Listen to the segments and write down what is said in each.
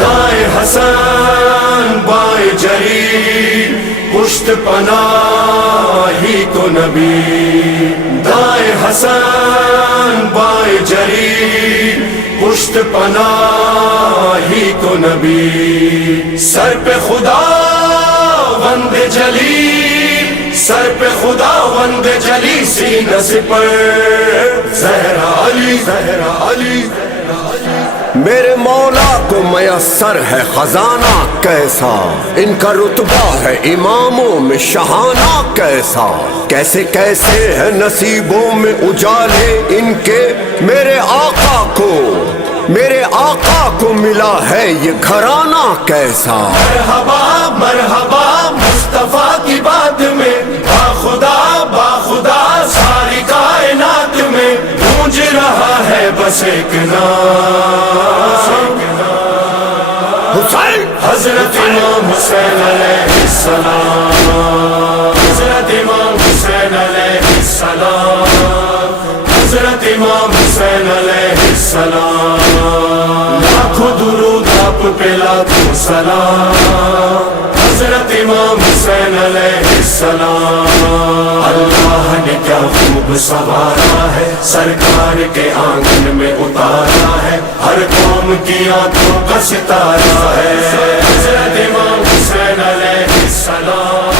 दाएं हसन बाएं जरी पुश्त पनाही तो नबी। दाएं हसन बाएं जरी पुश्त पनाही तो नबी। सर पे खुदा वंद जली, सर पे खुदा वंद जली, सीने से पर ज़हरा अली, ज़हरा अली। मेरे मौला को मयस्सर है खजाना कैसा, इनका रुतबा है इमामों में शहाना कैसा। कैसे कैसे है नसीबों में उजाले इनके, मेरे आका को मिला है ये घराना कैसा। मरहबा मरहबा मुस्तफा की बात में, बाखुदा सारी कायनात में गूंज रहा है बस एक नाम, हुसैन। हजरत इमाम हुसैन अलैहिस्सलाम, हजरत इमाम हुसैन अलैहिस्सलाम, हजरत इमाम हुसैन अलैहिस्सलाम। लाखों दुरूद आप पे लाखों सलाम, हजरत इमाम हुसैन अलैहिस्सलाम। अल्लाह ने क्या खूब संवारा है, सरकार के आंगन में उतारा है, हर कौम की आंखों का सितारा है हजरत इमाम हुसैन अलैहिस्सलाम।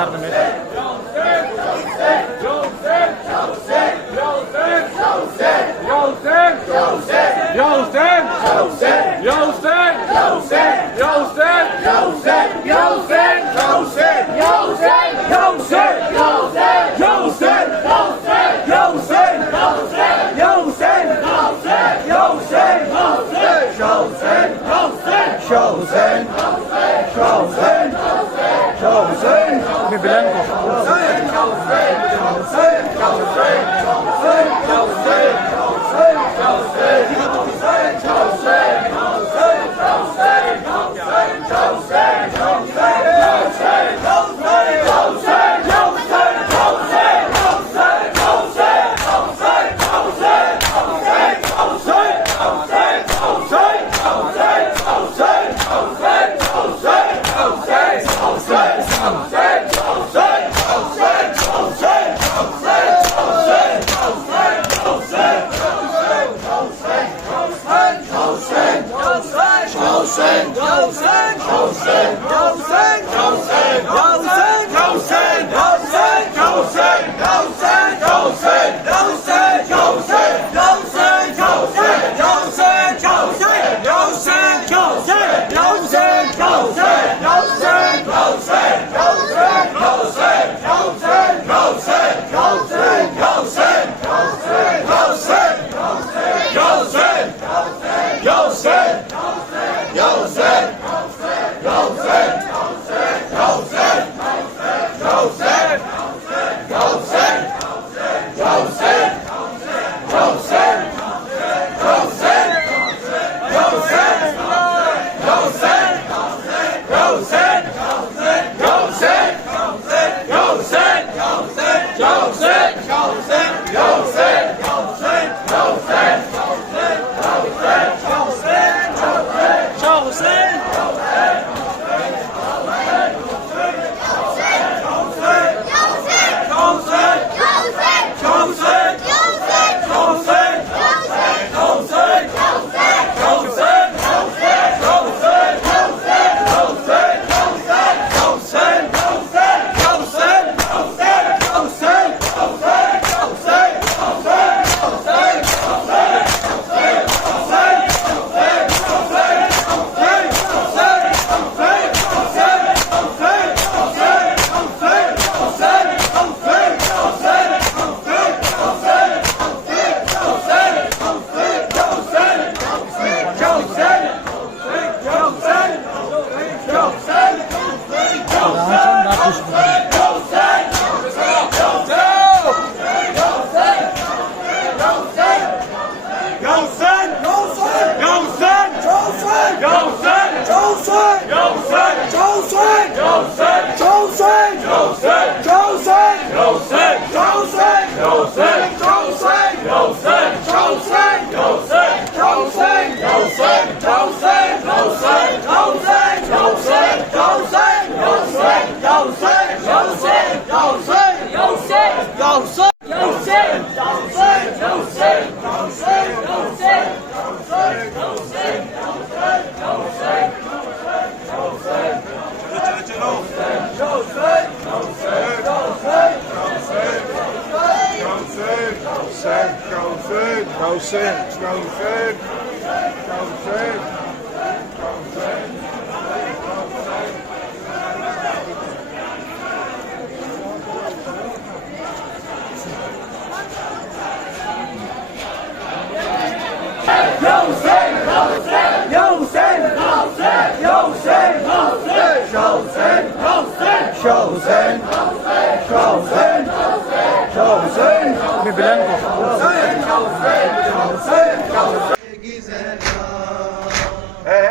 बाजार में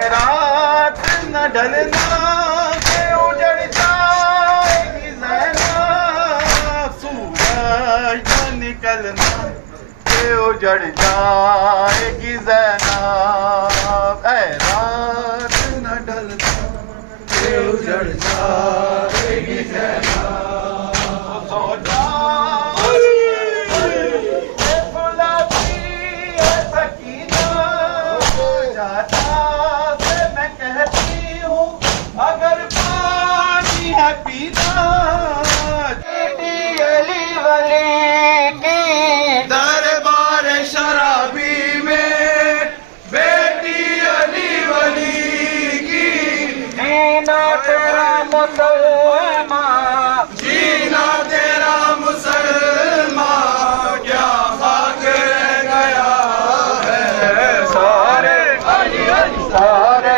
रात न ढलना के उजड़ जाएगी ज़ैनब, सूरज न निकलना के उजड़ जाएगी ज़ैनब। ऐ रात न ढलना के उजड़ जाएगी ज़ैनब। सो अगर पानी है पीना जीना तेरा मुसलमान, जीना तेरा मुसलमान क्या खाक रह गया है। सारे सारे सारे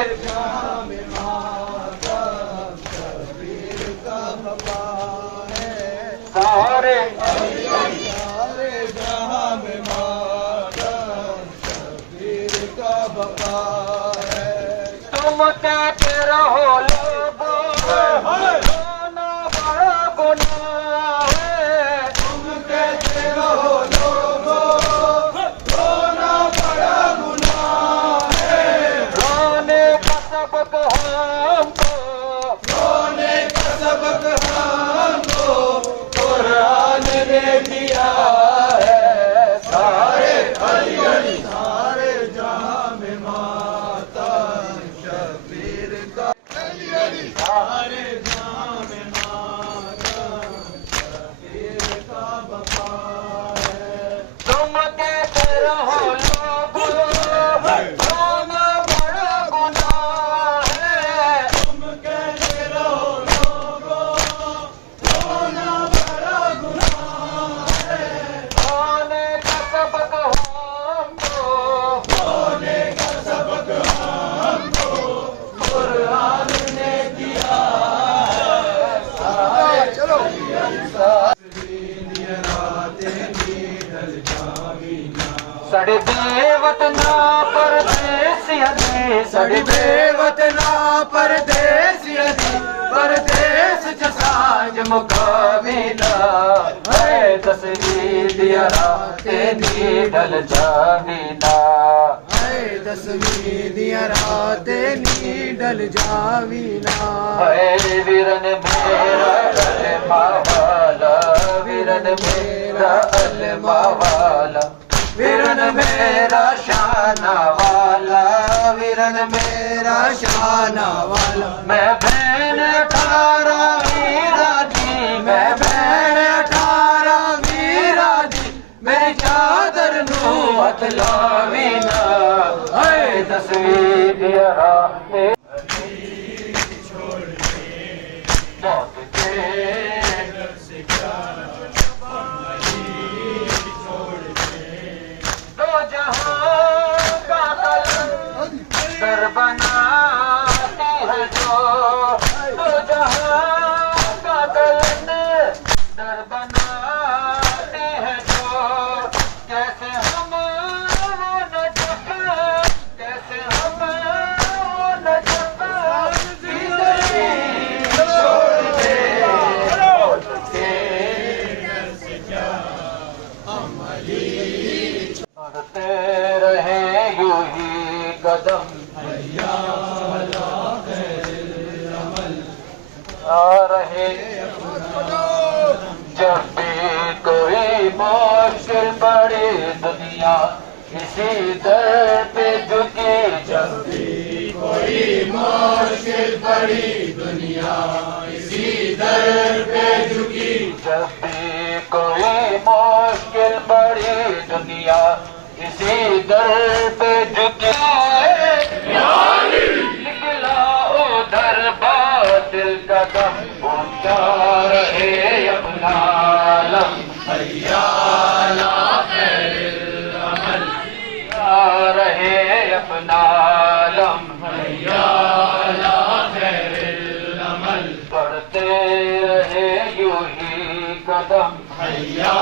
तुम कहते रहो लोगों रोना बड़ा गुनाह है। तुम कहते रहो लोगों रोना बड़ा गुनाह है। रोने का सबक हमको, रोने का सबक हमको कुरान ने दिया है। सारे अली अली सारे जहां में माता शबीर का अली अली सारे जहां में माता शबीर का बपा है। तुम कहते रहो लोगों रोना बड़ा गुनाह है। तुम कहते रहो लोगों रोना बड़ा गुनाह है। रोने का सबक हमको, रोने का सबक हमको कुरान ने दिया है। चलो सड़ी बेवतना परदेसिया दी, सड़ी बेवतना परदेसियती परदेस च साँझ मुकाबिला है तस्वीर दिया राते दी ढल जावीना। है दसवीं दिया राते नी डल जावीना। है वीरन मेरा अलमा वाला, वीरन मेरा अलमा वाला, वीरन मेरा शाना वाला, वीरन मेरा शाना वाला मैं भैन 18 वीरा जी, मैं भैन 18 वीरा जी मेरी चादर नू हथ लावीना। है तस्वीर दिया राते मौत के दो जहां का कलंदर बनाती है जो, दो जहां का कलंदर बनाती है जो। कैसे हम वो न जपा, कैसे हम वो न जपा, छोड़ दे बढ़ते रहे यूं ही कदम आ रहे। जब भी कोई मुश्किल पड़ी दुनिया इसी दर पे झुकी, जब भी कोई मुश्किल पड़ी दुनिया इसी दर पे झुकी। जब भी कोई मुश्किल पड़ी दुनिया इसी दर पे झुकी। निकला उधर बातिल का दम, ऊंचा रहे अपना लम, हैया ला खैरिल अमल आ रहे अपना लम, हैया ला खैरिल अमल बढ़ते रहे यूं ही कदम, हैया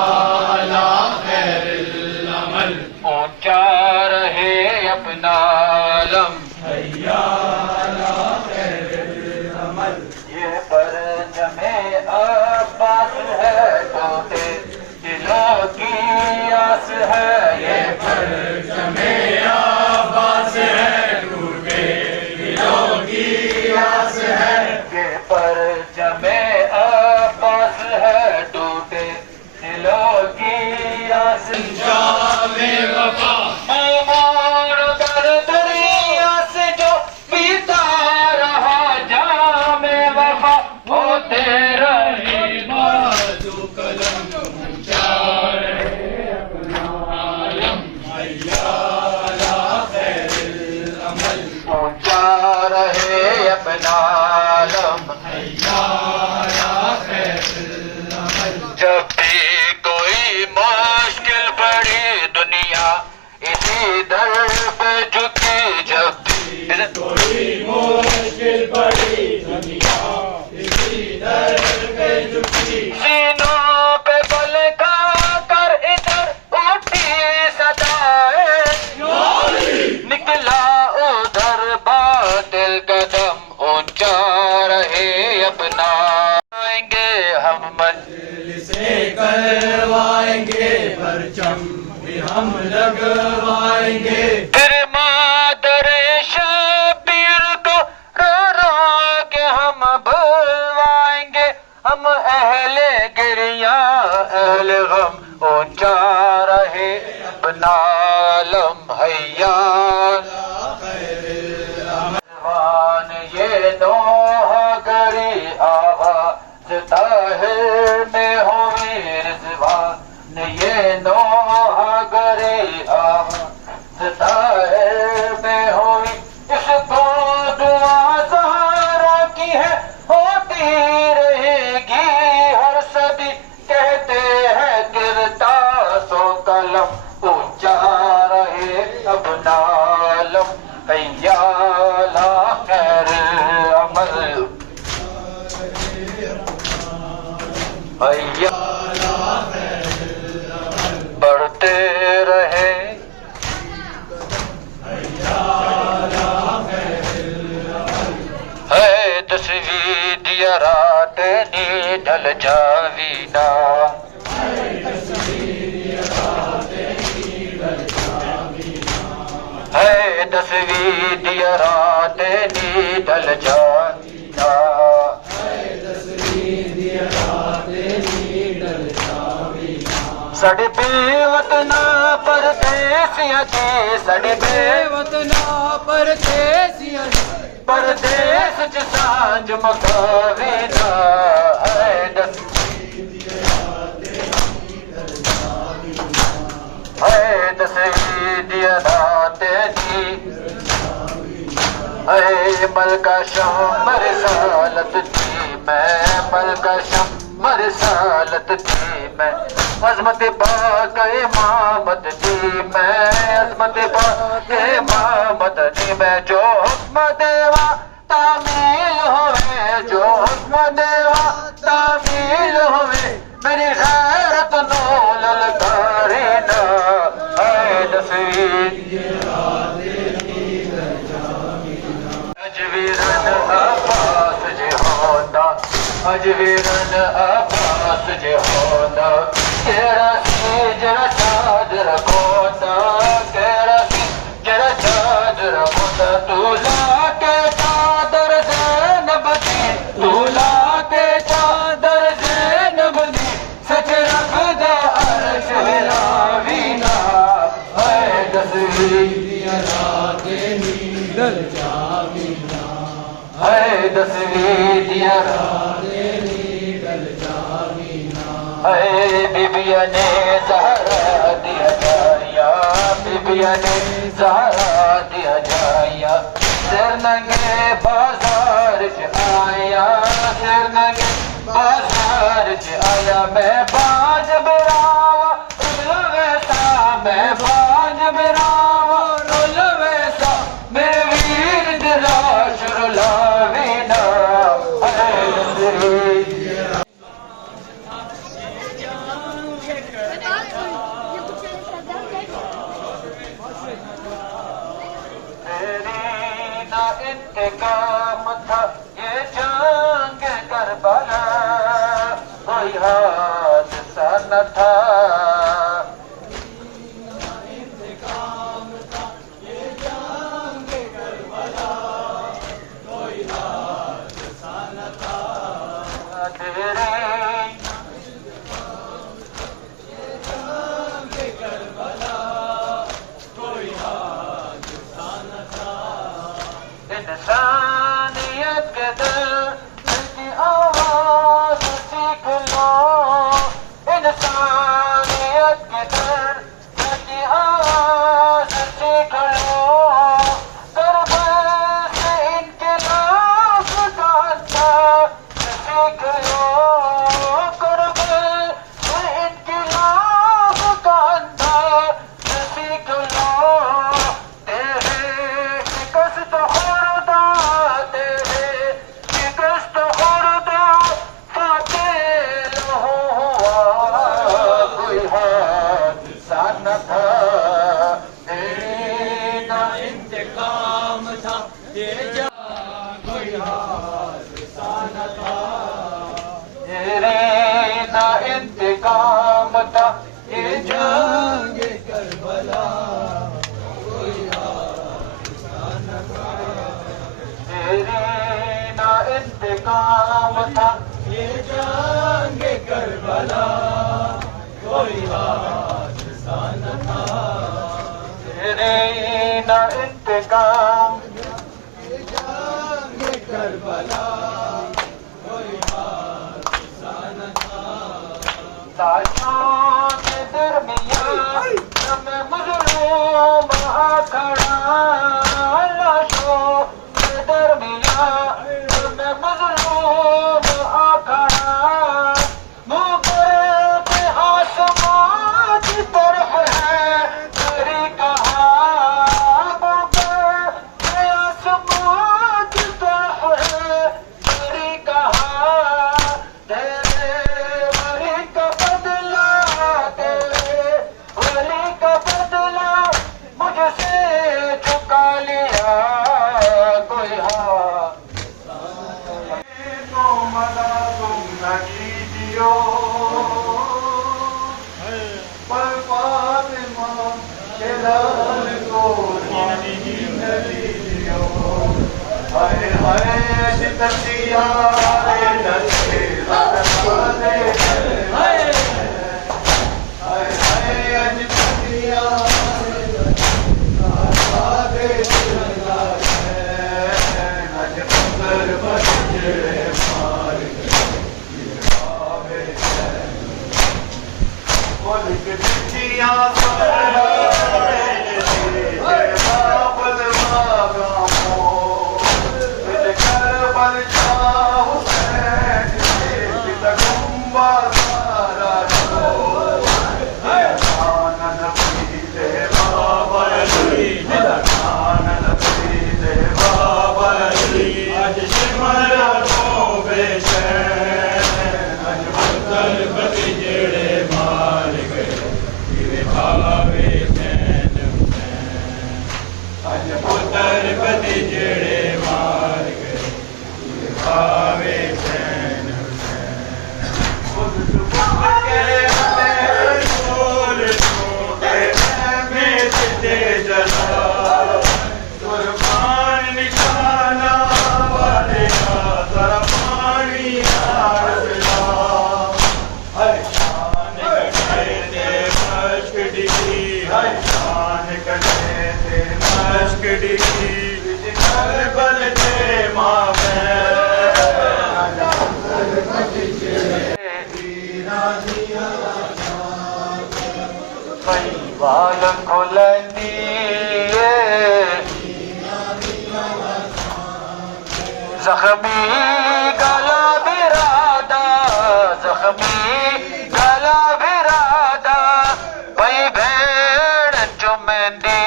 ला खैरिल अमल ऊंचा रहे अपना लम। हैया ला खैरिल अमल ये परचमे अब्बास है टूटे दिलों की आस है। ये परचमे आबास है टूटे दिलों की आस है। ये परचमे अब्बास है टूटे दिलों की आस। जामे वफा मोर दर दुनिया से जो पीता रहा जामे वफा, वो तेरे जब भी कोई मुश्किल पड़ी दुनिया इसी दर पे झुकी, जब भी कोई मुश्किल पड़ी दुनिया इसी दर पे झुकी। सीनों पे बल का कर इधर उठी सदाए, निकला उधर बातिल कदम ऊंचा रहे अपना। आएंगे हम मंजिल से करवाएंगे परचम भी हम लगवाएंगे। फिर मादरे शबीर को रो रो के हम बुलवाएंगे। हम अहले गिरिया अहले गम ऊंचा रहे अपना आलम हैया। रिजवान ये नोहा गरी आवाज़ ताहिर में हुई, रिजवान ये नोहा गरी आवाज़ ताहिर में हुई। इसको दुआ ज़हरा की है होती रहेगी हर सदी, कहते हैं गिरता सो कलम ऊंचा रहे अपना आलम हैया ला खैर अमल हैया बढ़ते रहे। है 10वीं दिया रात नी ढल जावी ना, है 10वीं दिया रात नी ढल जावी ना। साढ़े बेवतना परदेसिया जी, साढ़े वतना परदेसिया परदेस च सांझ मकावे ना। है 10वीं दिया रात नी, है मलका शमर सालत थी मैं, मलका शमर सालत थी मैं। अजमत पाक इमामत थी मैं, अजमत पाक इमामत थी मैं। जो हुक्म देवा तामील होवे, जो हुक्म देवा तामील होवे, मेरी गैरत नो ललकारी ना। है 10वीं अजवीरन अब्बास जे होंदा, अजवीरन अब्बास जे होंदा, केड़ा सी जरा चादर कोंदा, केड़ा सी जरा चादर कोंदा। तू लाके चादर ज़ैनब दी, तू लाके चादर ज़ैनब दी, सच रखदा अर्श हिलावी ना। है 10वीं है 10वीं दिया है। बीबिया ने ज़हरा दिया जाया, बीबिया ने ज़हरा दिया जाया। सिर नंगे बाजार च आया, सिर नंगे बाजार च आया। मैं बाज बिरावा रुल वैसा, मैं बाज बिरावा रुल वैसा, मेरे वीर दिलाश रुलावी ना। है 10वीं तेरी ना इंतकाम था ये इंतकाम था, ये जंग करबला कोई हादसा न था। तेरे न इंतकाम, ये जंग करबला कोई हादसा न था। लाशों के दरमियान दम मजलूम आ खड़ा, लाशों के दरमियान दम मजलूम आ खड़ा, मुँह पे आसमां की तरफ है तेरी कहा, मुँह पे आसमां की तरफ है तेरी कहा, तेरे वली का बदला, तेरे वली का बदला मुझसे चुका लिया कोई हाथ। तो मना तुम न कीजियो, पर फातिमा के लाल को न लीजियो। हाय हाय सितसिया रे नसे रखने, हाय हाय सितसिया रे रखने लगा है। नज पुत्र बच्चे मार मुल्क दुनिया बाल खुलनी जख्मी गला बिरादा, जख्मी गला बिरादा, भाई भेड़ चुमंदी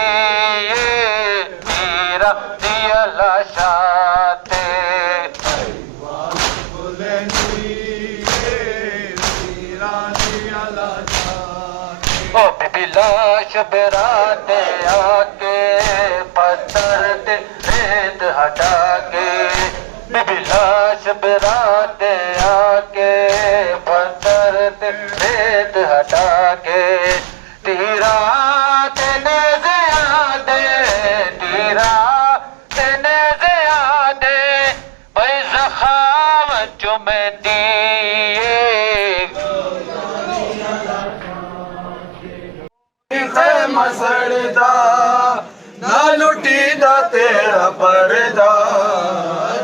तेरा दिया लाशाते। ओ बीबी लाश बिराते आके पत्थर ते रेत हटा के, बीबी लाश बिराते आके पत्थर ते रेत हटा के, तीरा तेने ज़ियादे, तीरा तेने ज़ियादे, भाई ज़ख़ाम चुमंदी मसड़दा ना लुटी दा तेरा पर्दा,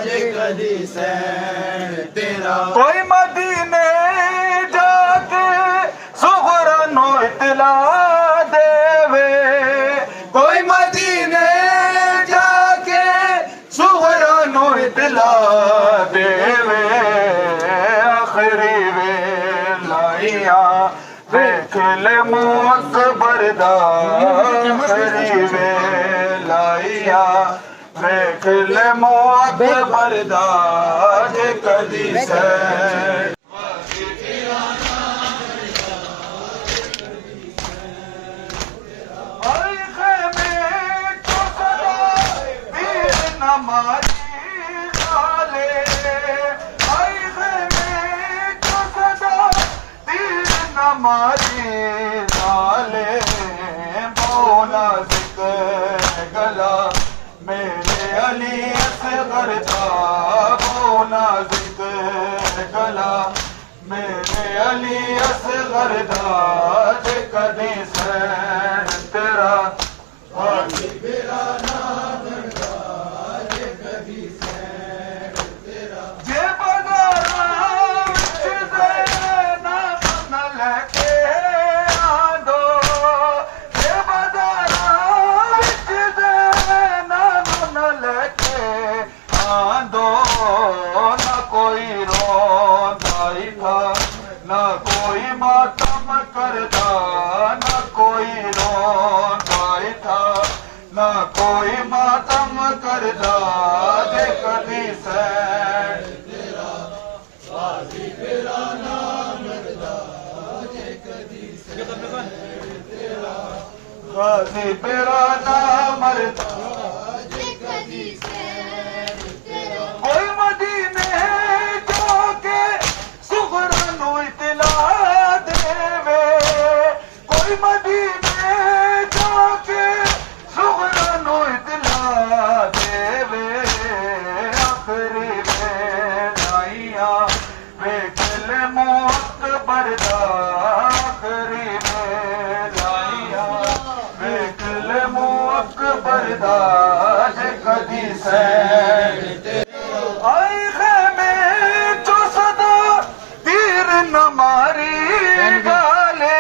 जे कदी सैन तेरा कोई मदीने जाके सुगरा नो इतला देवे, कोई मदीने जाके सुगरा नो इतला देवे। आखिरी वे लाइया वेखल मुख बरदा, आखिरी वे लाइया वेखल मुख बरदा, जे कदी सैन नमाजी नाले बोला जिक्र गला मेरे अली असगर था, बोला नाज़िक गला मेरे अली असग़र दा जे कदी सैन तेरा हाजी मेरा नाम दा जे कदी सैन तेरा जे बाज़ारां विच ज़ैना न लैके आंदो जे बाज़ारां विच ज़ैना न लैके आंदो ना कोई रोंदा ही था ना कोई मातम करदा ना कोई रोंदा ही था ना कोई मातम करदा जे कदी सैन तेरा हाजी मेरा नाम दा जे कदी सैन तेरा हाजी मेरा नाम दा जे कदी सैन तेरा कोई मदीने जाके सुगरा नू इतला देवे कोई मदीने जाके सुगरा नू इतला देवे आखिरी वेलाइया वेखल मौत बरदा आखिरी वेलाइया वेखल मौत बरदा जे कदी सैन आई खेमे जो सदा तीर न मारी गाले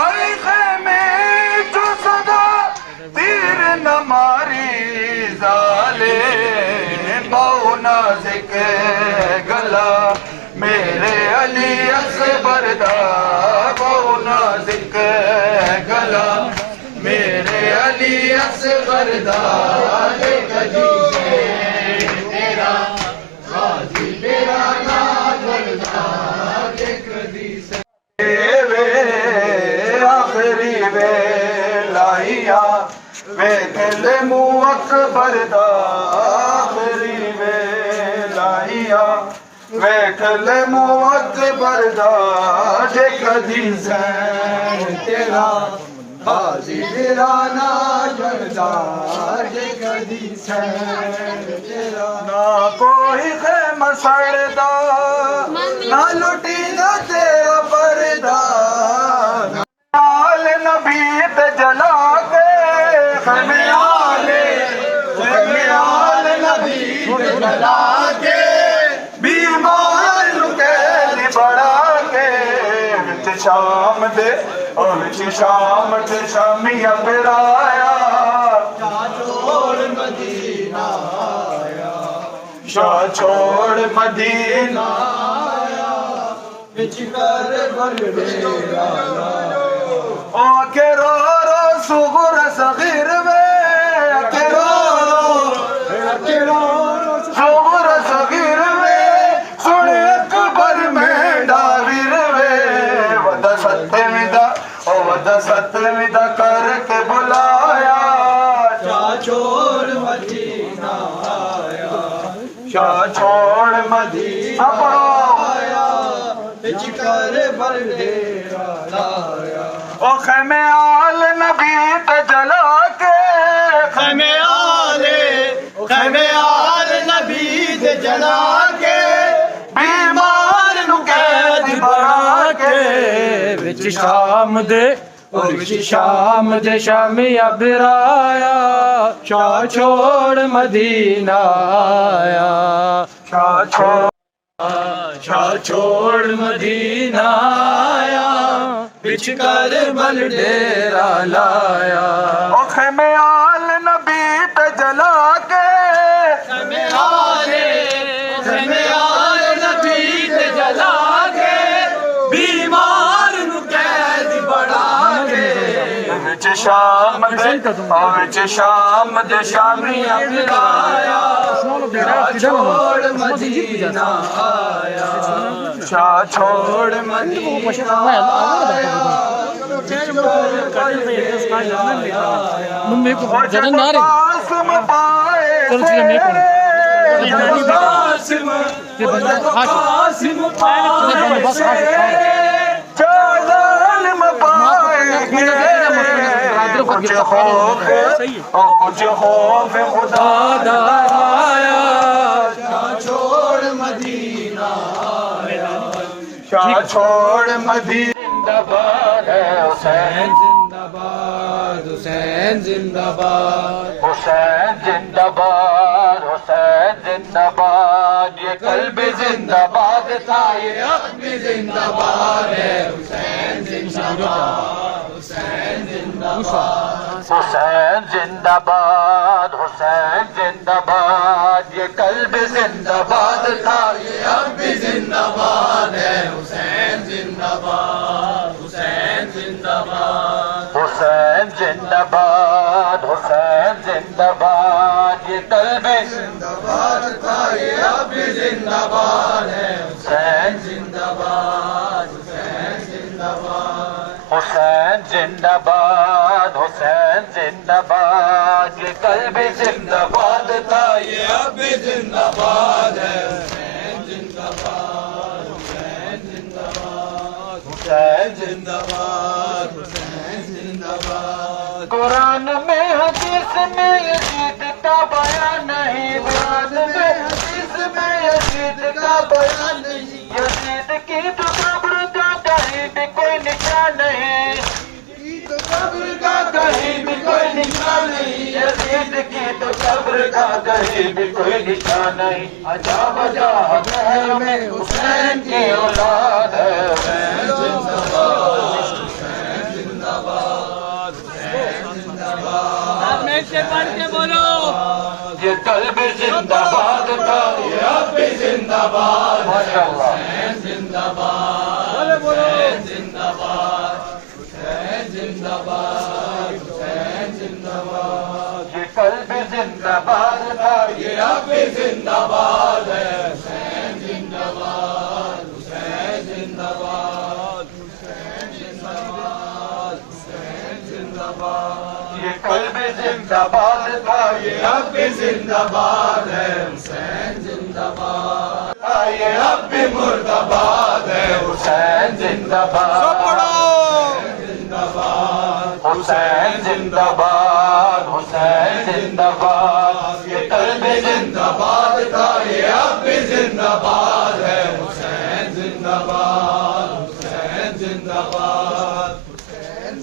आई खेमे जो सदा तीर न मारी जाले बहु नाज़िक गला मेरे अली असग़र दा बहु नाज़िक गला मेरे अली असग़र दा जे कदी सैन तेरा हाजी मेरा नाम दा जे कदी सैन वे आखिरी वेलाइया वेखल मुँह अकबर दा आखिरी वेलाइया वेखल मुँह अकबर दा जे कदी सैन तेरा हाजी मेरा नाम दा जे कदी सैन तेरा ना कोई खेम सड़दा ना लुटी ना तेरा पर्दा नाल नबी ते जला के खमियाल नबी ते जला के बीमार कैद बड़ा के विच शाम दे और विच शाम ते शामिया फिराया छोड़ मदीना आया शाह छोड़ मदीना आया विच कर बलडेरा ओ के रो रो सुगुर सगीर वे के रो रो सुगुर सगीर वे सुन अकबर में डाविर वे वदा सतविदा करके बुलाया शाह छोड़ मदीना आया शाह छोड़ मदीना आया बिच कर बलडेरा लाया ओ खेमे आल नबी ते जला के खेमे आल नबी ते जला के बीमार नु कैद बना के विच शाम दे और विच शाम दे शामिया बिराया शाह छोड़ मदीना आया शाह छोड़ मदीना आया बिच कर बलडेरा लाया ओ खेमे आल नबी ते जला के खेमे आल नबी ते जला के बीमार नु कैद बड़ा के विच शाम दे शामिया बिराया छोड़ मदीना आया शाह छोड़ मदीना आया कुछ खौफ खुदा दाया छोड़ मदीना आया, शाह छोड़ मदीना। जिंदाबाद है हुसैन, जिंदाबाद हुसैन जिंदाबाद, हुसैन जिंदाबाद, हुसैन जिंदाबाद। ये कल्ब जिंदाबाद था, ये अब भी जिंदाबाद है। हुसैन जिंदाबाद, हुसैन जिंदाबाद, हुसैन जिंदाबाद, हुसैन जिंदाबाद। ये कल्ब जिंदाबाद था, ये अब भी जिंदाबाद है। हुसैन जिंदाबाद, हुसैन जिंदाबाद, हुसैन जिंदाबाद, हुसैन जिंदाबाद। ये कल्ब जिंदाबाद था, ये अब भी जिंदाबाद है। हुसैन जिंदाबाद, हुसैन जिंदाबाद, हुसैन जिंदाबाद, हुसैन जिंदाबाद। ये कल्ब जिंदाबाद था, ये अब भी जिंदाबाद है। हुसैन जिंदाबाद, हुसैन जिंदाबाद, हुसैन जिंदाबाद, हुसैन जिंदाबाद। कुरान में हदीस में यजीद का बयान नहीं, कुरान में हदीस में यजीद का बयान नहीं। यजीद की तो कब्र का कहीं भी कोई निशान नहीं, तो कब्र का कहीं भी कोई निशान नहीं। यजीद की तो कब्र का कहीं भी कोई निशान नहीं। अजा बजा शहर में हुसैन की औलाद है। से पढ़ के बोलो, ये कल्ब जिंदाबाद था, ये अब भी जिंदाबाद, माशाअल्लाह। जिंदाबाद, बोलो जिंदाबाद, हुसैन जिंदाबाद, हुसैन जिंदाबाद। ये कल्ब जिंदाबाद था, ये अब भी जिंदाबाद है। हुसैन जिंदाबाद, हुसैन जिंदाबाद, हुसैन जिंदाबाद, हुसैन जिंदाबाद। ये कल्ब जिंदाबाद था, ये अब भी जिंदाबाद है। हुसैन जिंदाबाद, ये अब भी मुर्दाबाद है। हुसैन जिंदाबाद, जिंदाबाद, हुसैन जिंदाबाद, हुसैन जिंदाबाद। ये कल्ब जिंदाबाद था, ये अब भी जिंदाबाद है। हुसैन जिंदाबाद, हुसैन जिंदाबाद,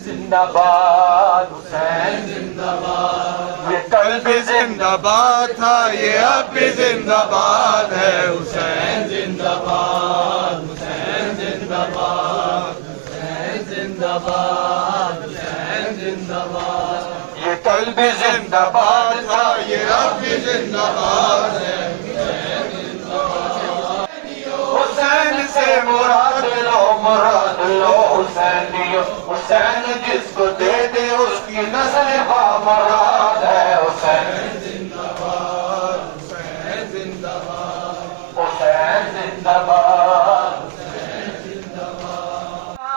जिंदाबाद, हुसैन जिंदाबाद। ये कल्ब जिंदाबाद था, ये अब भी जिंदाबाद है। हुसैन जिंदाबाद, हुसैन जिंदाबाद, हुसैन जिंदाबाद, हुसैन जिंदाबाद। ये कल्ब जिंदाबाद था, ये अब भी जिंदाबाद है। हुसैन से मुराद लो, मुराद लो हुसैनियो। हुसैन जिसको दे दे उसकी नस्ल बामुराद है। हुसैन जिंदाबाद, हुसैन जिंदाबाद, हुसैन जिंदाबाद,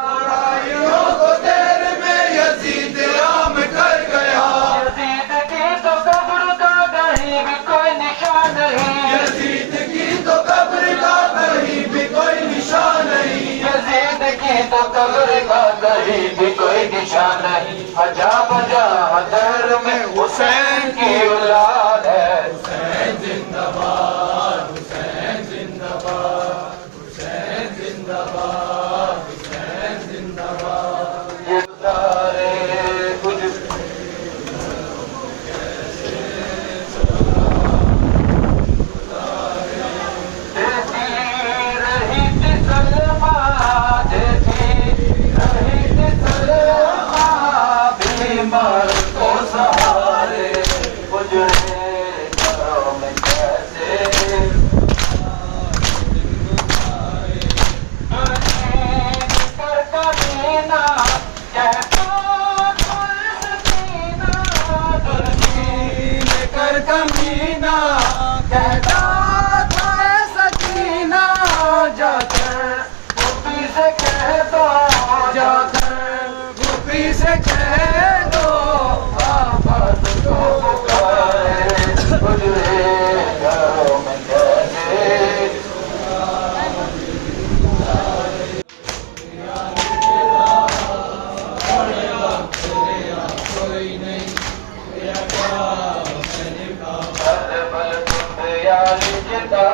बुराइयों को तेरे में यजीद आम कर गया। यजीद की तो कब्र का कहीं भी कोई निशान नहीं, यजीद की तो कब्र का कहीं भी कोई निशान नहीं। यजीद की तो कब्र का कहीं भी कोई निशान नहीं। अजा बजा दर में हुसैन की औलाद है। हुसैन जिंदाबाद, हुसैन जिंदाबाद, हुसैन जिंदाबाद, हुसैन जिंदाबाद। ये सारे कुछ देती रही थी सलमा, देती रही थी सलमा। बीमार को सहारे गुजरे घरों में कैसे, कर कमीना कहता था सकीना, कर कमीना कहता था सकीना। जाकर गोपी से कह दो, जाकर गोपी से कह दो, आफत को पुकारे गुजरे घरों में कैसे। हर पल तुम यारी जिंदा,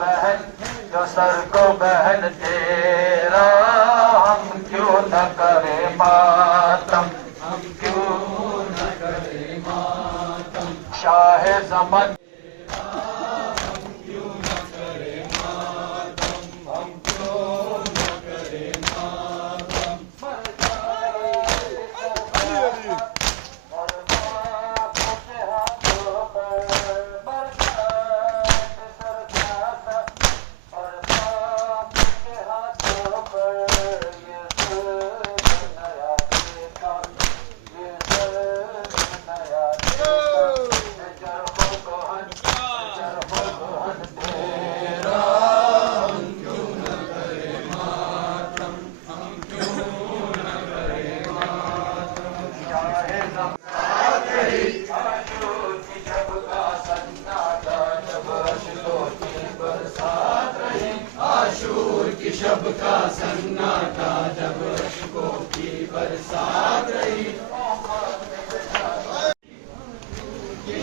बहन जो सर को बहन तेरा, हम क्यों न करे मातम, हम क्यों न करे मातम। शाह ज़मान शब का सन्नाटा जब अश्कों की बरसात रही,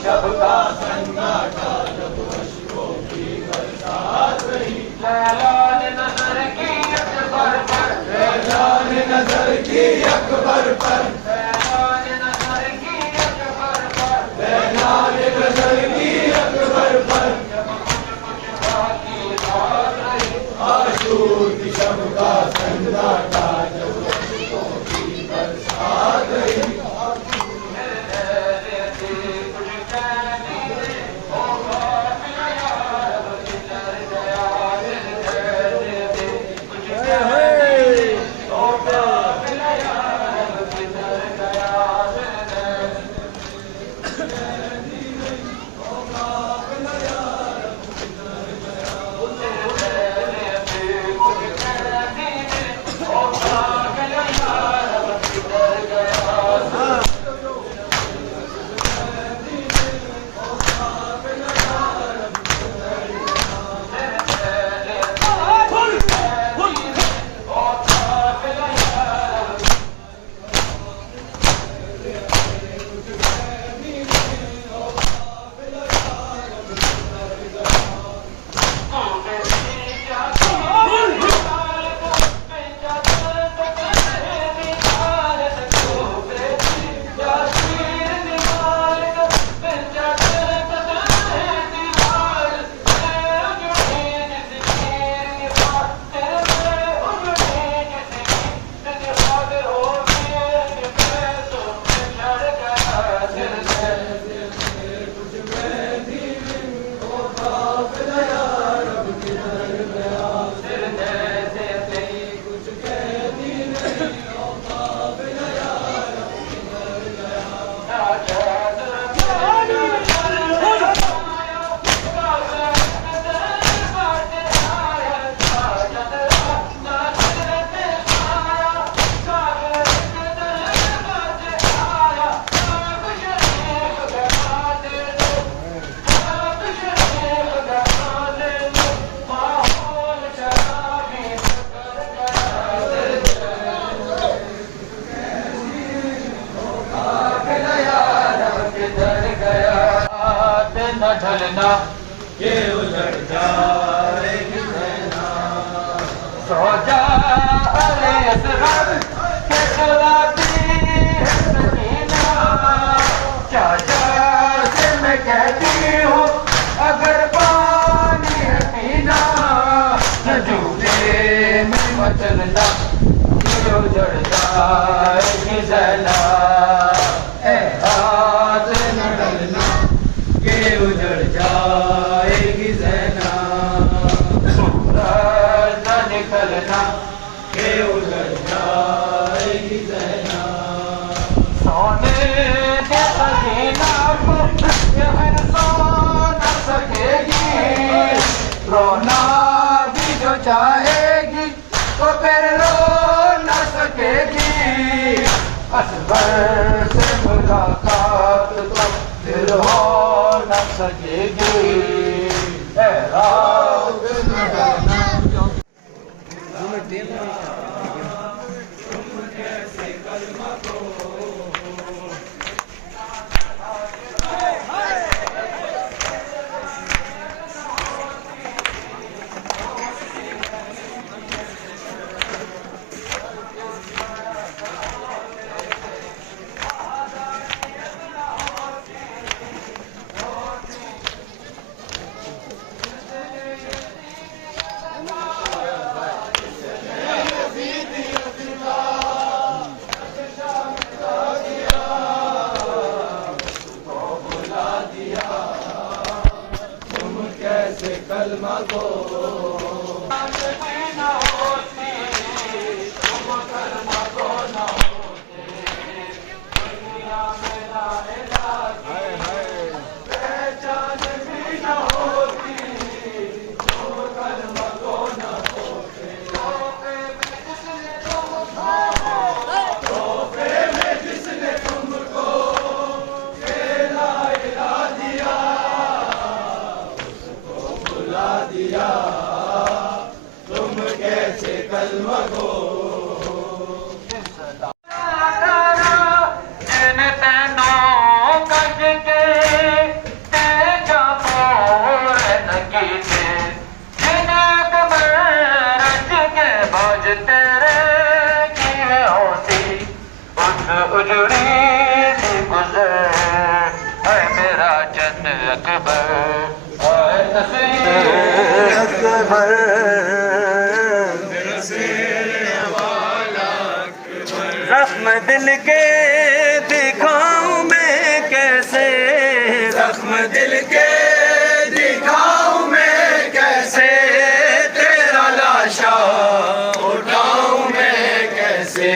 शब का सन्नाटा जब अश्कों की बरसात रही। लैला ने नजर की अकबर पर, लैला ने नजर की अकबर पर, लैला ने नजर की अकबर पर, लैला ने नजर की अकबर पर। आशूर की शब का सन्नाटा जब अश्कों की बरसात रही। ढलना ये उलट जाएगी नैना, सो जा अरे असगर के खिलाती है सकीना। चाचा से मैं कहती हूँ अगर पानी है पीना, न डूबे में मचलना ये उजड़ जाएगी ज़ैना। हाथ न डलना ये उजड़ जाएगी ज़ैना, सूरज न निकलना ये उजड़ जाएगी ज़ैना। सोने के खजीना को यह सो न सकेगी, रोना भी जो चाहेगी तो फिर रो न सकेगी। असगर से मुलाकात तो फिर हो न सकेगी। ए रात न डरना कैसे कलमा को कलमा को न होती तुम कर्म को न होते दुनिया में ला इलाही पहचान भी न होती तुम कर्म को न होते तोहफे में जिसने तुमको खेला इला दिया उसको बुला दिया तुम कैसे कलमा को जिन तैनों कज के तेजा पूरन कीते जिन कमर रच के भज तेरे की होती उस उजड़ी सी गुजर है मेरा चंद अकबर है तस्वीर अकबर जख्म दिल के दिखाऊं मैं कैसे जख्म दिल के दिखाऊं मैं कैसे तेरा लाशा उठाऊं मैं कैसे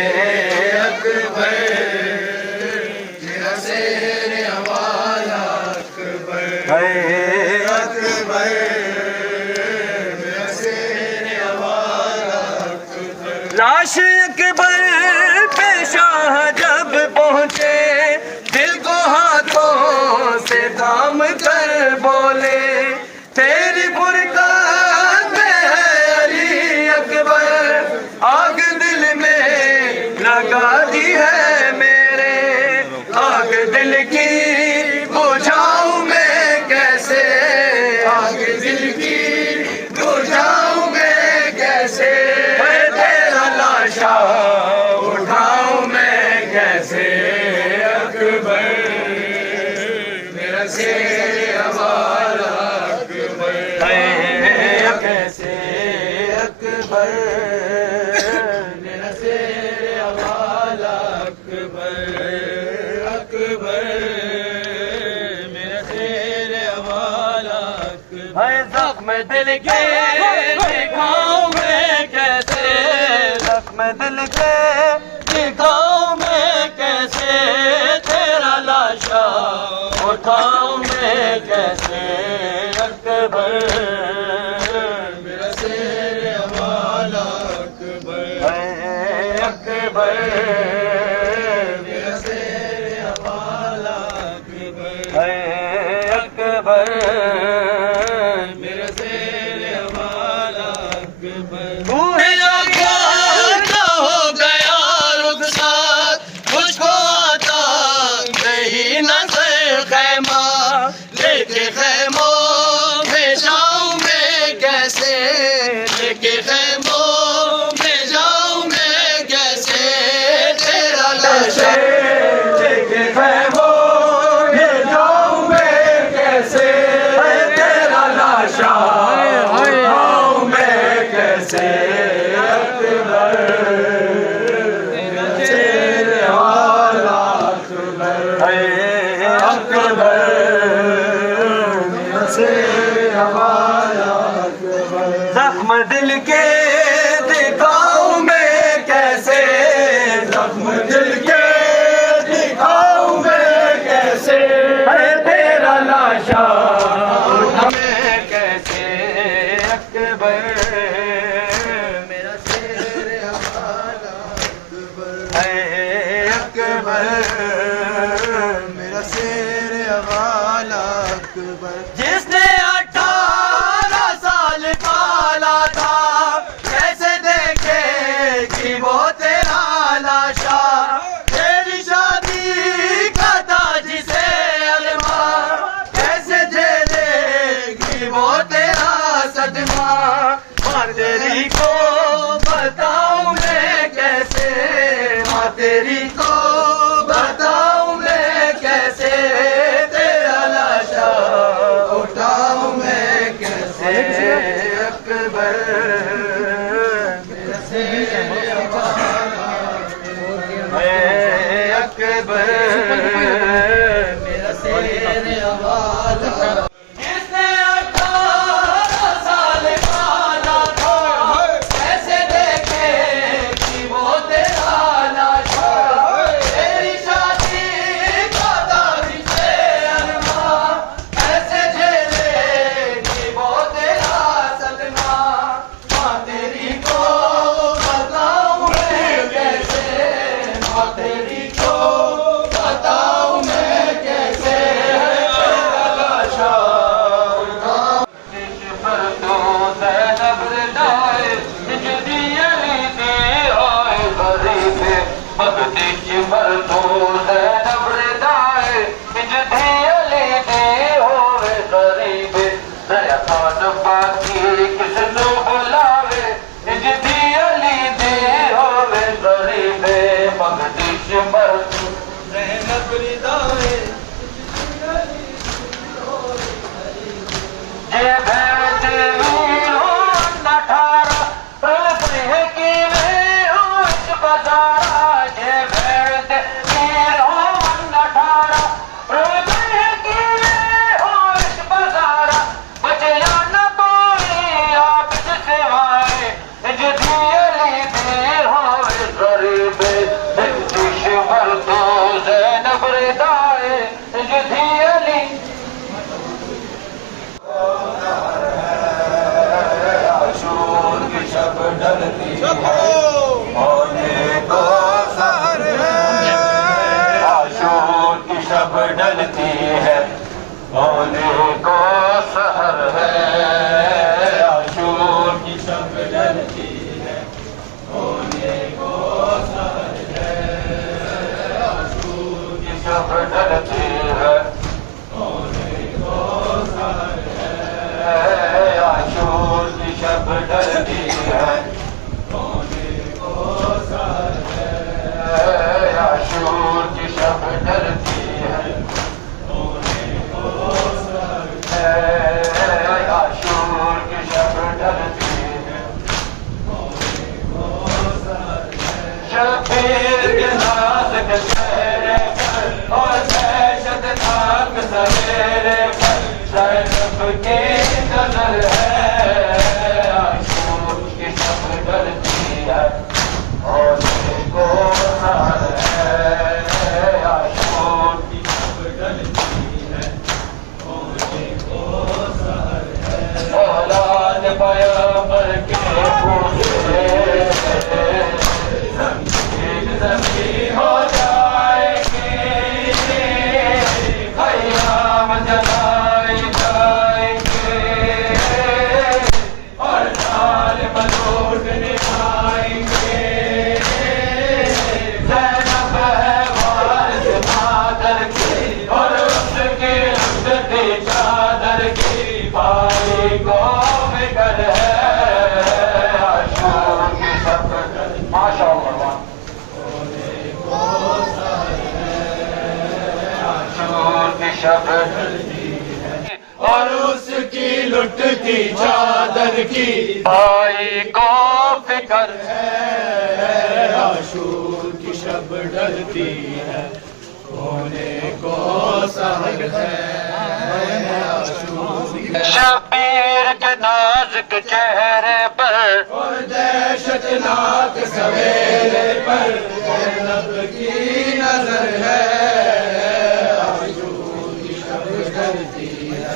अकबर मेरा शेर हवाला अकबर है अकबर मेरा शेर हवाला अकबर लाश अकबर शाह जब पहुँचे दिल को हाथों से थाम कर बोले तेरी फुरकान में है अली अकबर आग दिल में लगा दी है मेरे आग दिल की बुझाऊं मैं कैसे आग दिल की बुझाऊं मैं कैसे तेरा लाशा कैसे अकबर मेरा शेर हवाला अकबर है कैसे अकबर मेरा शेर हवाला अकबर अकबर मेरा शेर हवाला अकबर है जख्म दिल के दिखाऊं मैं कैसे जख्म दिल के दिखाऊं मैं कैसे तेरा लाशा उठाऊं मैं कैसे अकबर मेरा शेर हवाला अकबर है अकबर मेरा शेर हवाला अकबर है अकबर मेरा शेर हवाला अकबर लेके खैमों में जाऊं मैं कैसे लेके खैमों में जाऊं मैं कैसे तेरा लाशा लेके खैमों में जाऊं मैं कैसे तेरा लाशा उठाऊं मैं कैसे अकबर तेरा शेर हवाला अकबर अकबर जख्म दिल के दिखाऊं मैं कैसे जख्म दिल के दिखाऊं मैं कैसे तेरा लाशा मैं कैसे अकबर मेरा शेर हवाला अकबर है अकबर मेरा शेर हवाला अकबर जिसने 18 साल पाला था कैसे देखे कि वो तेरा लाशा तेरी शादी का था जिसे अलमा कैसे झेलेगी वो तेरा सदमा माँ तेरी को बताऊं मैं कैसे माँ तेरी को बताऊं मैं कैसे तेरा लाशा उठाऊं मैं कैसे अकबर मेरा शेर हवाला अकबर मेरा शेर हवाला जिसने 18 शब और उसकी लुटती चादर की भाई को फिकर है, आशूर की शब ढलती है, होने को सहर है, आशूर की शबीर के नाजुक चेहरे पर और दहशतनाक सवेरे पर ज़ैनब की नजर है, आशूर की शब ढलती है।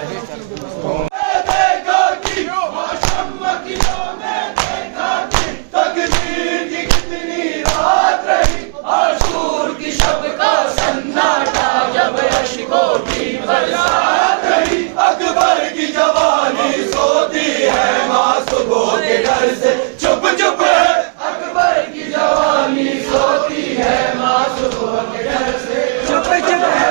देखा कि माशम्मा की में देखा कि तकदीर की कितनी रात रही, आशूर की शब का सन्नाटा जब अश्कों की बरसात रही, अकबर की जवानी सोती है माँ सुबह के डर से चुप चुप है, अकबर की जवानी सोती है माँ सुबह के डर से चुप चुप है।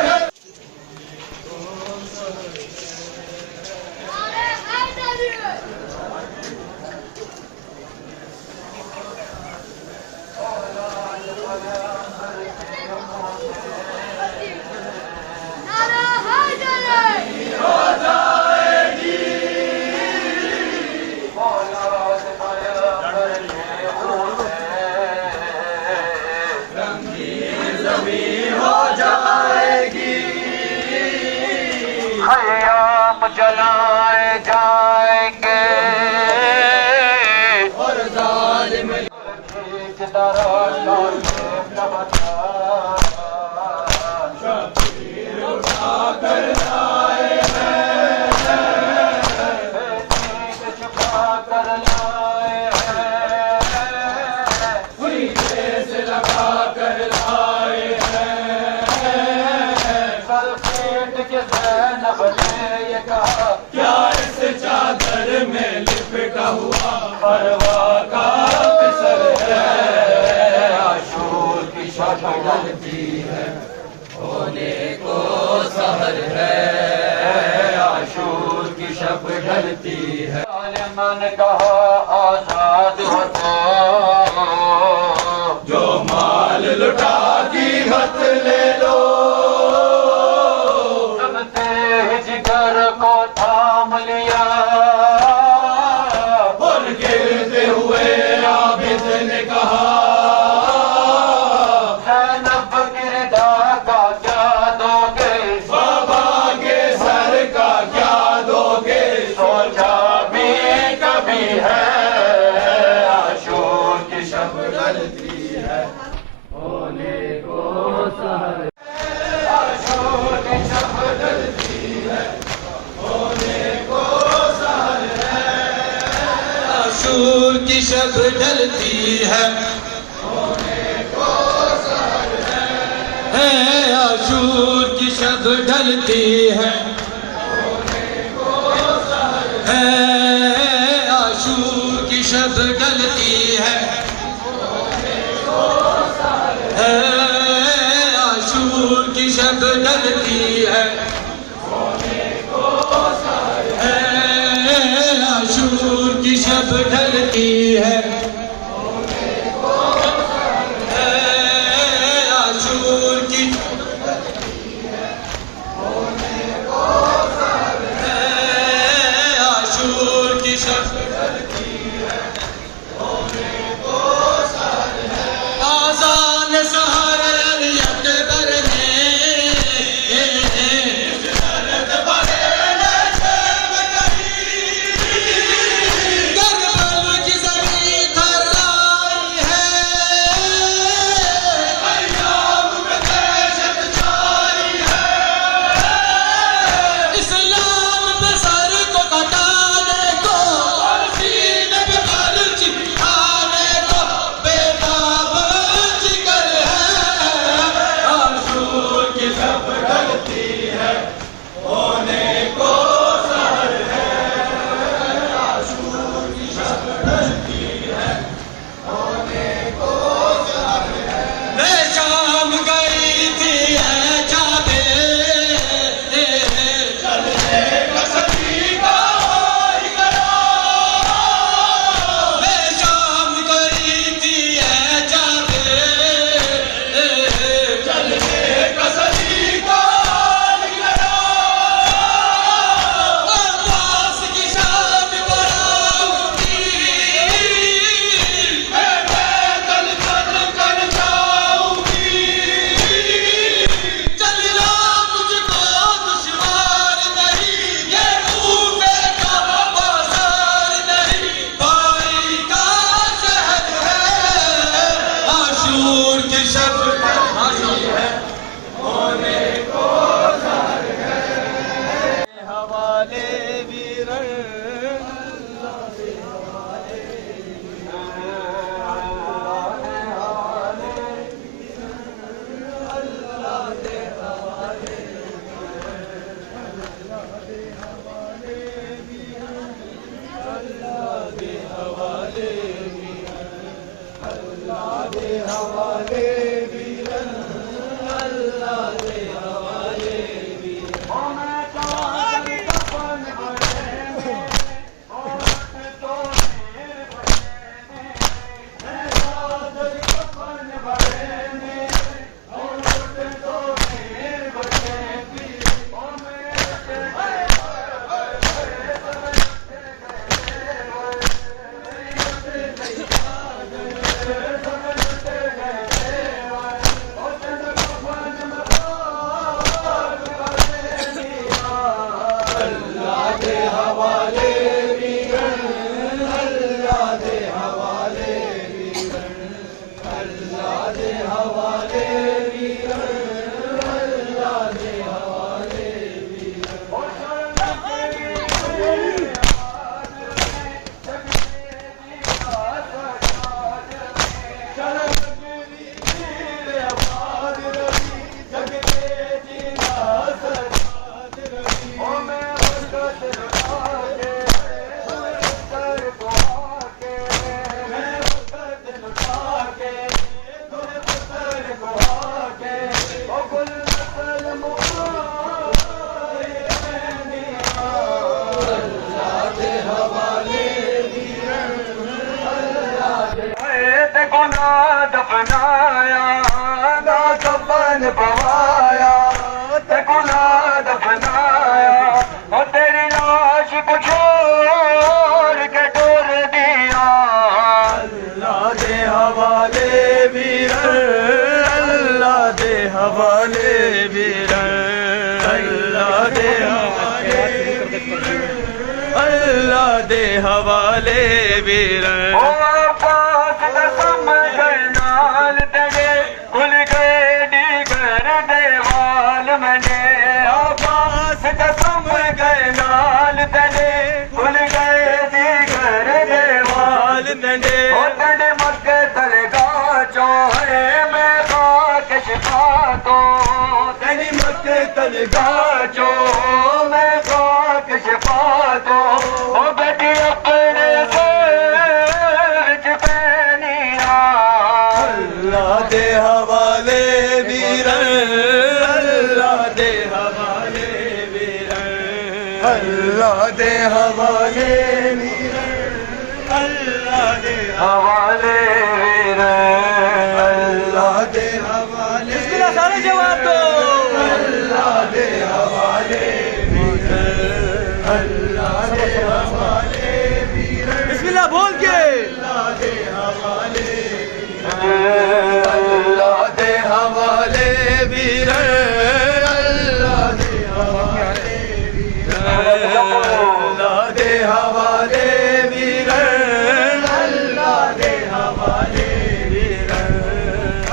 खयाम जलाए जाएंगे और जालिम क्या इस चादर में लिपटा हुआ परवाह का फिसर है, आशूर की शब ढलती है, होने को सहर है, आशूर की शब ढलती है। मन कहा आजाद हो तो जो माल लुटा कीमत ले लो, जिगर को थाम लिया और गिरते हुए आबिद ने कहा, ज़ैनब गिरदा का क्या दोगे, बाबा के सर का क्या दोगे, सोचा भी कभी है, आशूर की शब ढलती है, होने को सहर आशूर की शब आशूर की शब ढलती है, आशूर की शब ढलती है, आशूर की शब ढलती है, आशूर की शब ढलती है, आशूर की शब ढलती है, आशूर की आशूर की शब आज़ान सहर अकबर ने गर्भ तेको ना दफनाया ना कफन पवाया तेको ना दफनाया और तेरी लाश को छोड़ के डोर दिया अल्लाह दे हवाले वीर अल्लाह दे हवाले वीर अल्लाह दे हवाले अल्लाह दे हवाले वीर ओ पास कसम नाल तेरे खुल गए डीगर देवाल मने पास कसम नाल तेरे खुल गए डीगर देवाल तने ओ तने मक्के दरगा चो है मैं खाक शिफा तो तने मक्के दरगा चो मैं खाक शिफा तो ओ बेटी अपने अल्लाह दे हवाले वीर अल्लाह दे हवाले वीर अल्लाह दे हवाले वीर अल्लाह दे हवाले वीर अल्लाह दे हवाले बिस्मिल्लाह सारे जवाब दो अल्लाह दे हवाले वीर अल्लाह दे हवाले वीर बिस्मिल्लाह बोल के अल्लाह दे हवाले अल्लाह दे हवाले वीर अल्लाह दे हवाले वीर अल्लाह दे हवाले वीर अल्लाह दे हवाले वीर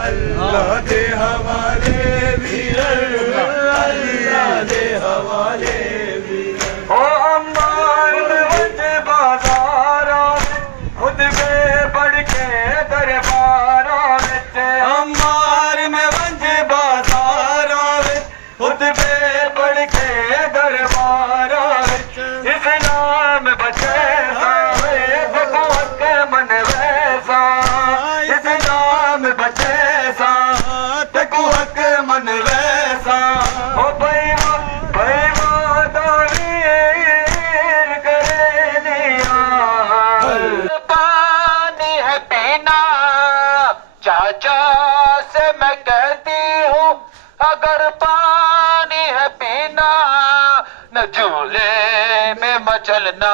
अल्लाह दे हवाले वीर अल्लाह दे हवाले वीर ओ अम्मार वज बाजार खुद पे पढ़ के दरबार अम्मार में वंज बाजार खुद पे पढ़ के दरबार इस्लाम बचे देखो के मन वैसा इस्लाम बचे सा देखो के मन वैसा ओ बैवा दावीर करे दिया पानी है पीना चाचा से मैं कहती हूँ अगर पानी है पीना न झूले में मचलना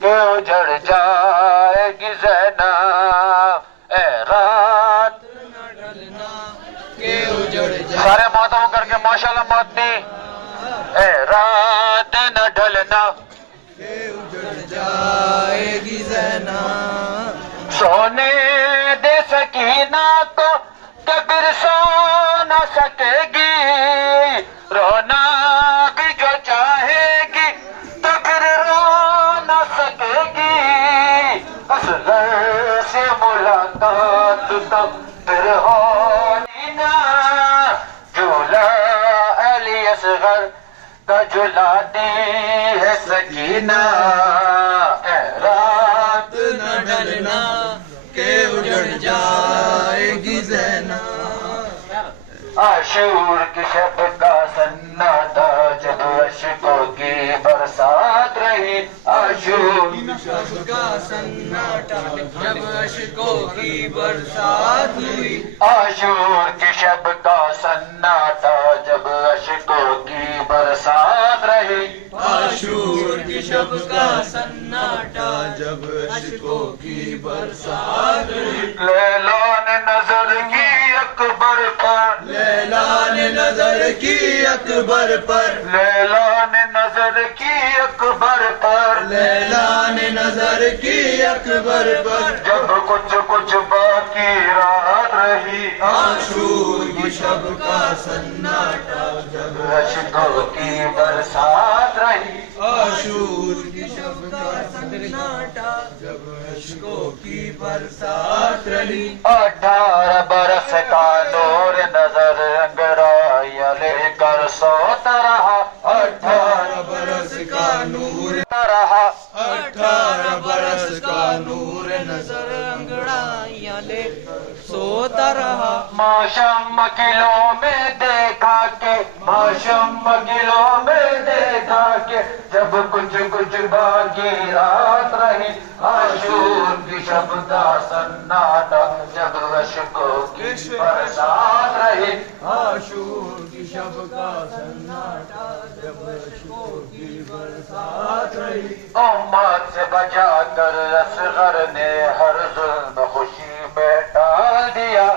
ये उजड़ जाएगी ज़ैना ए रात के उजड़ जाए सारे माताओं करके माशाल्लाह मातनी ए रात न ढलना के उजड़ जाएगी ज़ैना सोने दे सकीना को कब्र सो न सकेगी रोना भी जो चाहेगी कब्र रो न सकेगी असगर से मुलाकात तो फिर होनी ना झूला अली असगर का झुलाती है सकीना ए रात न डरना के उजड़ जाएगी ज़ैना आशूर की शब का सन्नाटा जब अशकों की बरसात रही आशूर की शब का सन्नाटा जब अशकों की बरसात हुई आशूर की शब का सन्नाटा जब अशकों की बरसात रही आशूर की शब का सन्नाटा जब अशकों की बरसात रही लैला ने नजर की अकबर पर लैला ने नजर की अकबर पर लैला ने नजर की अकबर पर लैला ने नजर की अकबर पर जब कुछ कुछ बाकी रात रही आशूर की शब का सन्नाटा जब अशकों की बरसात रही आशूर की शब का सन्नाटा जब अशकों की बरसात रही 18 बरस का नूर नजर अंगड़ाइया लेकर सोता रहा 18 बरस का नूर रहा 18 बरस का नूर नजर अंगड़ाइया ले सोता रहा माशम किलों में देखा के माशम किलों में देखा के जब कुछ कुछ बाकी रात रही आशूर की शब का सन्नाटा अशकों की बरसात रही। आशूर की शब का सन्नाटा जब अशकों की बरसात रही। उम्मत से बचा कर असगर ने हर जुल्म खुशी में डाल दिया।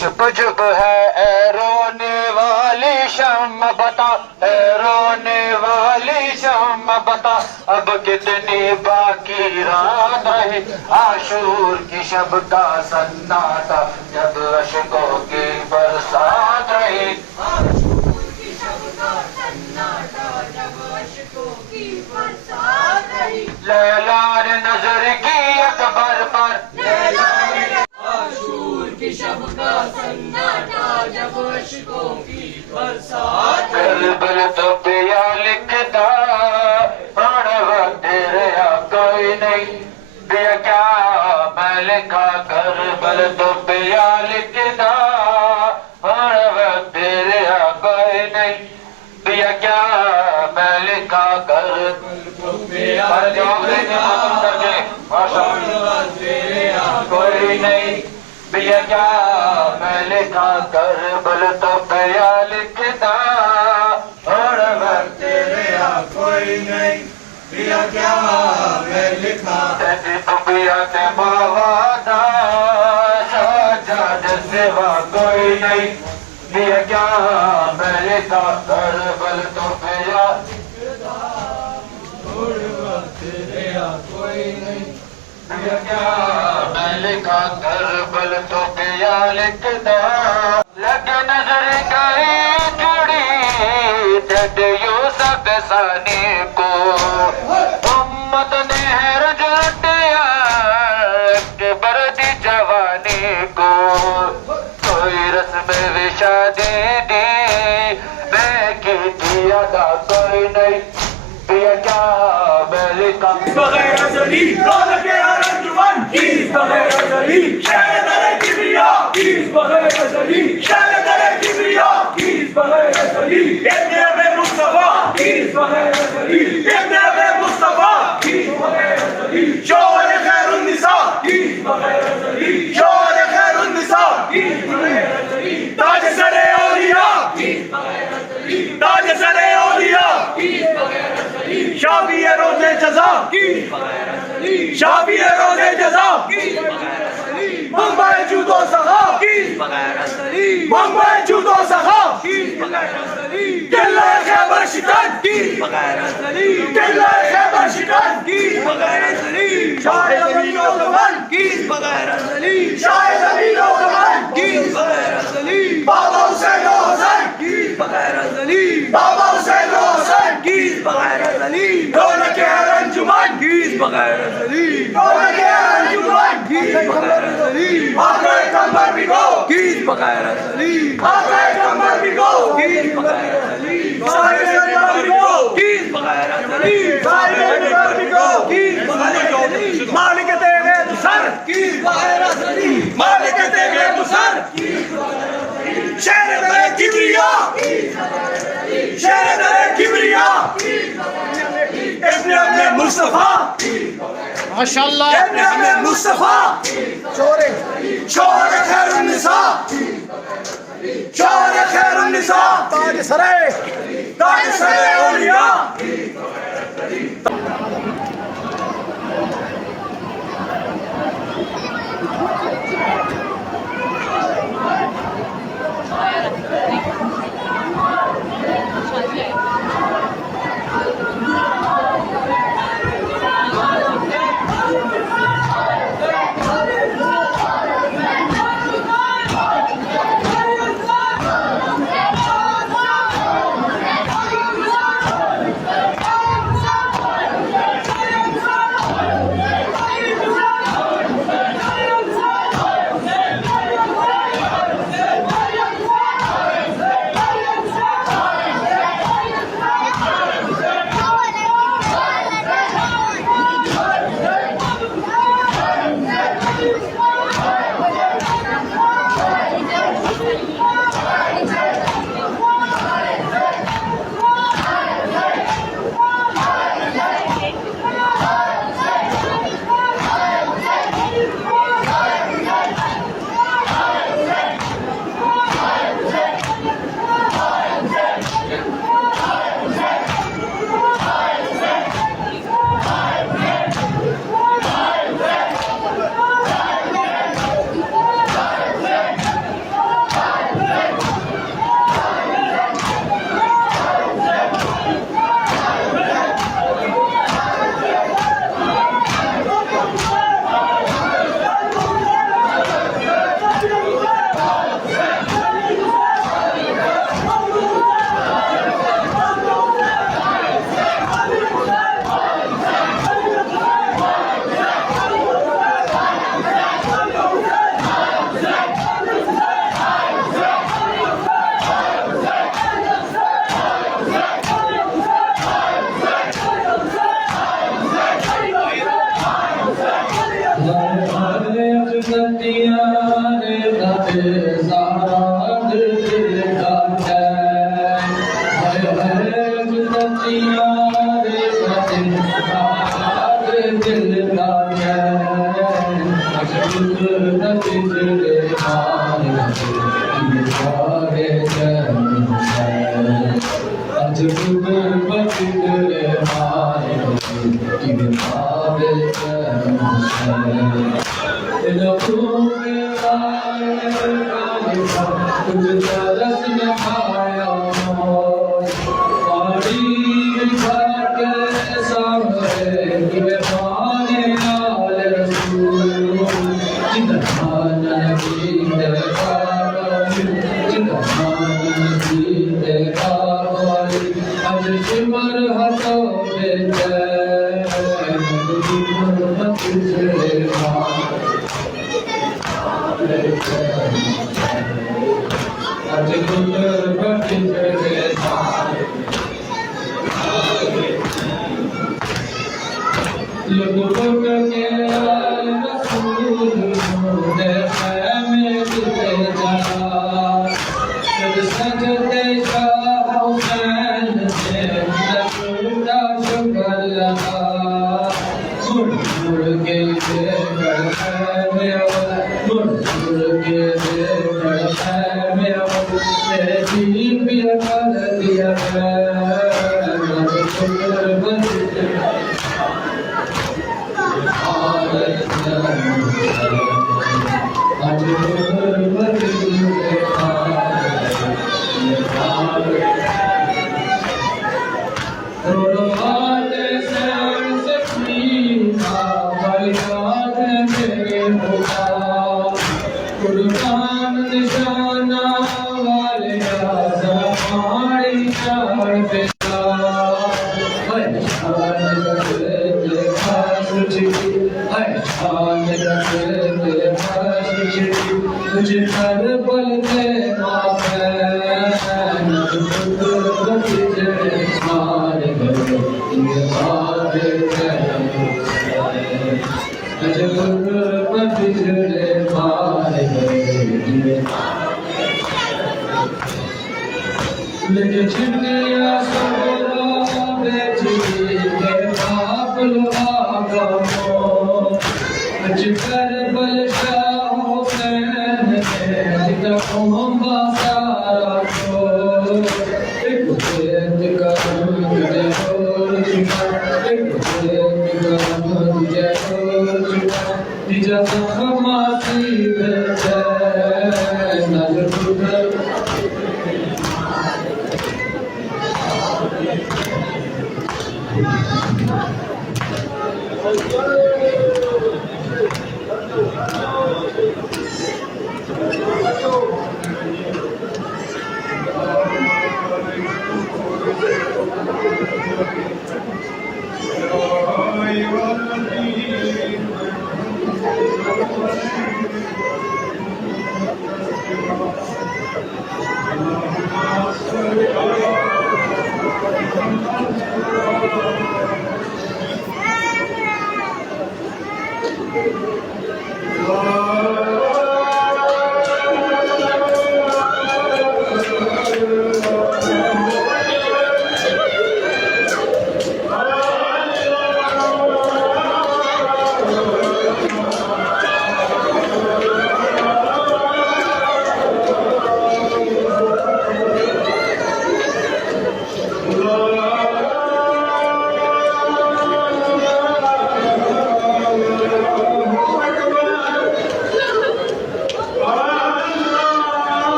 चुप चुप है ए रोने वाली शम्म बता, ए रोने वाली शम्म बता, अब कितनी बाकी रात रही। आशूर की शब का सन्नाटा जब अशकों की बरसात रही। आशूर की शब का सन्नाटा जब अशकों की बरसात रही। लैला ने नजर की अकबर पर, आशूर की शब का सन्नाटा जब अशकों की बरसात रही। बिल तो पिया लिखता प्राण तेरे कोई नहीं, दिया क्या मैं लिखा कर बल तो पिया लिखता प्राण तेरे कोई नहीं, दिया क्या मैं लिखा कर कोई नहीं, दिया क्या मैं लिखा कर बल तो पिया लिखता और तेरे कोई नहीं, दिया क्या मैं लिखा पिया ते मावादा साजाद सेवा कोई नहीं, दिया क्या मैं लिखा कर बल तो पिया कोई नहीं, दिया क्या मैं लिखा कर बल तो पिया लिखता। लगे नजर गई जुड़ी जद यूसुफ सानी को, उम्मत ने हैरत लुटिया अकबर दी जवानी को। कोई रस्म विशादी दी मैं की दिया दा कोई नहीं, दिया क्या मैं लिखा बगैर अजली रौनके अंजुमन किस बगैर अजली शायद दरे किबरिया किस बगैर अजली शायद दरे किबरिया किस बगैर अजली इब्ने अबे मुस्तफा किस बगैर अजली इब्ने अबे मुस्तफा किस बगैर अजली शौर खैरुन निसा किस बगैर अजली शौर खैरुन निसा किस बगैर अजली ताज सरे औलिया किस बगैर अजली ताज सरे औलिया किस बगैर अजली शाबी रोज़े जज़ा किस बगैर अजली शाबी रोज़े जज़ा किस बगैर अजली मुंबई जूदो सखा किस बगैर अजली मुंबई जूदो सखा किस बगैर अजली दिल्ला खैबर शिकन किस बगैर अजली दिल्ला खैबर शिकन किस बगैर अजली शायद अमीन ओस्मान किस बगैर अजली शायद अमीन ओस्मान किस बगैर अजली बाबा हुसैन हुसैन किस बगैर अजली बाबा हुसैन हुसैन किस बगैर अजली रौनके अंजुमन किस बगैर अजली रौनके अंजुमन किस बगैर अजली आका कमर बिगो किस बगैर अजली आका कमर बिगो किस बगैर अजली साहिब कमर बिगो किस बगैर अजली साहिब कमर बिगो किस बगैर अजली मालिक तेरे सर किस बगैर अजली मालिक तेरे सर किस बगैर अजली शहर दरे किबरिया किस बगैर अजली शहर दरे किबरिया इब्ने अबे मुस्तफा माशाअल्लाह इब्ने अबे मुस्तफा शौर खैरुन निसा शौर खैरुन निसा ताज सरे औलिया।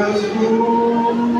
Rasul